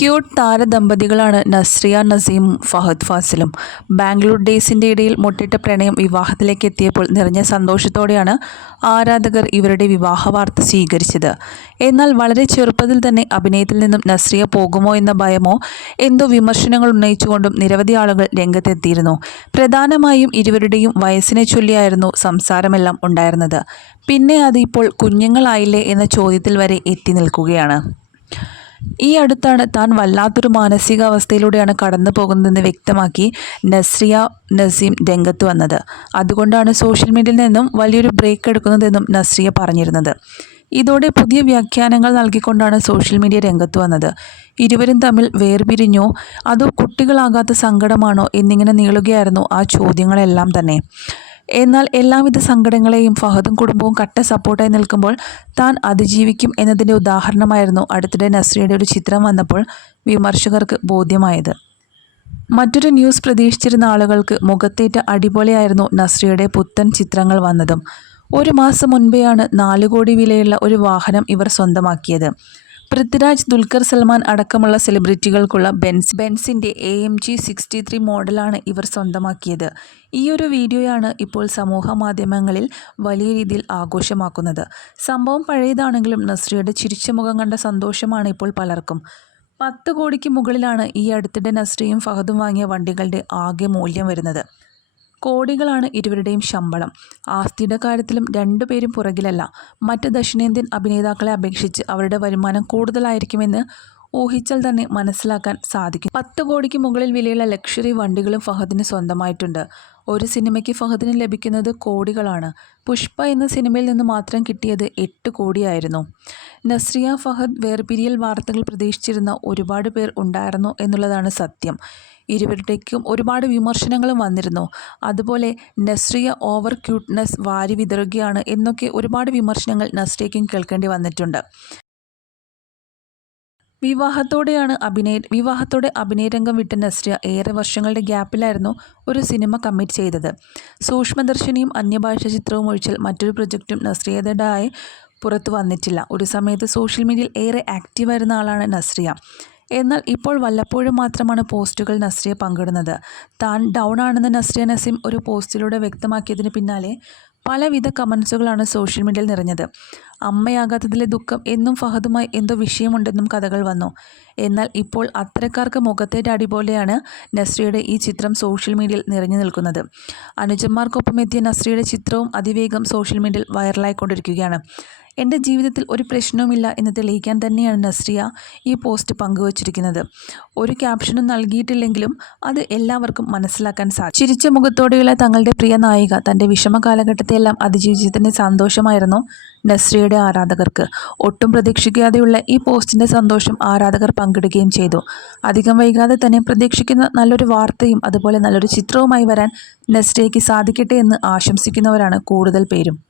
Cute താരദമ്പതികളാണ് നസ്രിയ നസീമും ഫഹദ് ഫാസിലും. ബാംഗ്ലൂർ ഡേയ്സിന്റെ ഇടയിൽ മുട്ടിട്ട പ്രണയം വിവാഹത്തിലേക്ക് എത്തിയപ്പോൾ നിറഞ്ഞ സന്തോഷത്തോടെയാണ് ആരാധകർ ഇവരുടെ വിവാഹ വാർത്ത സ്വീകരിച്ചത്. എന്നാൽ വളരെ ചെറുപ്പത്തിൽ തന്നെ അഭിനയത്തിൽ നിന്നും നസ്രിയ പോകുമോ എന്ന ഭയമോ എന്തോ വിമർശനങ്ങൾ ഉന്നയിച്ചുകൊണ്ടും നിരവധി ആളുകൾ രംഗത്തെത്തിയിരുന്നു. പ്രധാനമായും ഇരുവരുടെയും വയസ്സിനെ ചൊല്ലിയായിരുന്നു സംസാരമെല്ലാം ഉണ്ടായിരുന്നത്. പിന്നെ അത് ഇപ്പോൾ കുഞ്ഞുങ്ങളായില്ലേ എന്ന ചോദ്യത്തിൽ വരെ എത്തി നിൽക്കുകയാണ്. ഈ അടുത്താണ് താൻ വല്ലാത്തൊരു മാനസികാവസ്ഥയിലൂടെയാണ് കടന്നു പോകുന്നതെന്ന് വ്യക്തമാക്കി നസ്രിയ നസീം രംഗത്ത് വന്നത്. അതുകൊണ്ടാണ് സോഷ്യൽ മീഡിയയിൽ നിന്നും വലിയൊരു ബ്രേക്ക് എടുക്കുന്നതെന്നും നസ്രിയ പറഞ്ഞിരുന്നത്. ഇതോടെ പുതിയ വ്യാഖ്യാനങ്ങൾ നൽകിക്കൊണ്ടാണ് സോഷ്യൽ മീഡിയ രംഗത്ത് വന്നത്. ഇരുവരും തമ്മിൽ വേർപിരിഞ്ഞോ അതോ കുട്ടികളാകാത്ത സങ്കടമാണോ എന്നിങ്ങനെ നീളുകയായിരുന്നു ആ ചോദ്യങ്ങളെല്ലാം തന്നെ. എന്നാൽ എല്ലാവിധ സങ്കടങ്ങളെയും ഫഹദും കുടുംബവും കട്ട സപ്പോർട്ടായി നിൽക്കുമ്പോൾ താൻ അതിജീവിക്കും എന്നതിന്റെ ഉദാഹരണമായിരുന്നു അടുത്തിടെ നസ്രിയുടെ ഒരു ചിത്രം വന്നപ്പോൾ വിമർശകർക്ക് ബോധ്യമായത്. മറ്റൊരു ന്യൂസ് പ്രതീക്ഷിച്ചിരുന്ന ആളുകൾക്ക് മുഖത്തേറ്റ അടിപൊളിയായിരുന്നു നസ്രിയുടെ പുത്തൻ ചിത്രങ്ങൾ വന്നതും. ഒരു മാസം മുൻപെയാണ് നാല് കോടി വിലയുള്ള ഒരു വാഹനം ഇവർ സ്വന്തമാക്കിയത്. പൃഥ്വിരാജ് ദുൽഖർ സൽമാൻ അടക്കമുള്ള സെലിബ്രിറ്റികൾക്കുള്ള Benz ബെൻസിന്റെ A M G sixty three മോഡലാണ് ഇവർ സ്വന്തമാക്കിയത്. ഈ ഒരു വീഡിയോയാണ് ഇപ്പോൾ സമൂഹ മാധ്യമങ്ങളിൽ വലിയ രീതിയിൽ ആഘോഷമാക്കുന്നത്. സംഭവം പഴയതാണെങ്കിലും നസ്രിയുടെ ചിരിച്ച മുഖം കണ്ട സന്തോഷമാണ് ഇപ്പോൾ പലർക്കും. പത്ത് കോടിക്ക് മുകളിലാണ് ഈ അടുത്തിടെ നസ്രിയും ഫഹദും വാങ്ങിയ വണ്ടികളുടെ ആകെ മൂല്യം വരുന്നത്. കോടികളാണ് ഇരുവരുടെയും ശമ്പളം. ആസ്തിയുടെ കാര്യത്തിലും രണ്ടുപേരും പുറകിലല്ല. മറ്റ് ദക്ഷിണേന്ത്യൻ അഭിനേതാക്കളെ അപേക്ഷിച്ച് അവരുടെ വരുമാനം കൂടുതലായിരിക്കുമെന്ന് ഊഹിച്ചാൽ തന്നെ മനസ്സിലാക്കാൻ സാധിക്കും. പത്ത് കോടിക്ക് മുകളിൽ വിലയുള്ള ലക്ഷറി വണ്ടികളും ഫഹദിന് സ്വന്തമായിട്ടുണ്ട്. ഒരു സിനിമയ്ക്ക് ഫഹദിന് ലഭിക്കുന്നത് കോടികളാണ്. പുഷ്പ എന്ന സിനിമയിൽ നിന്ന് മാത്രം കിട്ടിയത് എട്ട് കോടിയായിരുന്നു. നസ്രിയ ഫഹദ് വേർപിരിയൽ വാർത്തകൾ പ്രതീക്ഷിച്ചിരുന്ന ഒരുപാട് പേർ ഉണ്ടായിരുന്നു എന്നുള്ളതാണ് സത്യം. ഇരുവരുടേക്കും ഒരുപാട് വിമർശനങ്ങളും വന്നിരുന്നു. അതുപോലെ നസ്രിയ ഓവർ ക്യൂട്ട്നെസ് വാരി വിതറുകയാണ് എന്നൊക്കെ ഒരുപാട് വിമർശനങ്ങൾ നസ്രിയയ്ക്കും കേൾക്കേണ്ടി വന്നിട്ടുണ്ട്. വിവാഹത്തോടെയാണ് അഭിനയ വിവാഹത്തോടെ അഭിനയരംഗം വിട്ട നസ്രിയ ഏറെ വർഷങ്ങളുടെ ഗ്യാപ്പിലായിരുന്നു ഒരു സിനിമ കമ്മിറ്റ് ചെയ്തത്. സൂക്ഷ്മദർശിനിയും അന്യഭാഷ ചിത്രവും ഒഴിച്ചാൽ മറ്റൊരു പ്രൊജക്റ്റും നസ്രിയതായി പുറത്തു വന്നിട്ടില്ല. ഒരു സമയത്ത് സോഷ്യൽ മീഡിയയിൽ ഏറെ ആക്റ്റീവായിരുന്ന ആളാണ് നസ്രിയ. എന്നാൽ ഇപ്പോൾ വല്ലപ്പോഴും മാത്രമാണ് പോസ്റ്റുകൾ നസ്രിയ പങ്കിടുന്നത്. താൻ ഡൗൺ ആണെന്ന് നസ്രിയ നസീം ഒരു പോസ്റ്റിലൂടെ വ്യക്തമാക്കിയതിന് പിന്നാലെ പലവിധ കമൻസുകളാണ് സോഷ്യൽ മീഡിയയിൽ നിറഞ്ഞത്. അമ്മയാകാത്തതിലെ ദുഃഖം എന്നും ഫഹദുമായി എന്തോ വിഷയമുണ്ടെന്നും കഥകൾ വന്നു. എന്നാൽ ഇപ്പോൾ അത്തരക്കാർക്ക് മുഖത്തേറ്റ അടി പോലെയാണ് നസ്രിയുടെ ഈ ചിത്രം സോഷ്യൽ മീഡിയയിൽ നിറഞ്ഞു നിൽക്കുന്നത്. അനുജന്മാർക്കൊപ്പം എത്തിയ നസ്രിയുടെ ചിത്രവും അതിവേഗം സോഷ്യൽ മീഡിയയിൽ വൈറലായിക്കൊണ്ടിരിക്കുകയാണ്. എന്റെ ജീവിതത്തിൽ ഒരു പ്രശ്നവുമില്ല എന്ന് തെളിയിക്കാൻ തന്നെയാണ് നസ്രിയ ഈ പോസ്റ്റ് പങ്കുവച്ചിരിക്കുന്നത്. ഒരു ക്യാപ്ഷനും നൽകിയിട്ടില്ലെങ്കിലും അത് എല്ലാവർക്കും മനസ്സിലാക്കാൻ സാധിക്കും. ചിരിച്ച മുഖത്തോടെയുള്ള തങ്ങളുടെ പ്രിയ നായിക തന്റെ വിഷമ കാലഘട്ടത്തെയെല്ലാം അതിജീവിച്ചതിന്റെ സന്തോഷമായിരുന്നു നസ്രിയയുടെ ആരാധകർക്ക്. ഒട്ടും പ്രതീക്ഷിക്കാതെയുള്ള ഈ പോസ്റ്റിന്റെ സന്തോഷം ആരാധകർ പങ്കിടുകയും ചെയ്തു. അധികം വൈകാതെ തന്നെ പ്രതീക്ഷിക്കുന്ന നല്ലൊരു വാർത്തയും അതുപോലെ നല്ലൊരു ചിത്രവുമായി വരാൻ നസ്രിയയ്ക്ക് സാധിക്കട്ടെ എന്ന് ആശംസിക്കുന്നവരാണ് കൂടുതൽ പേരും.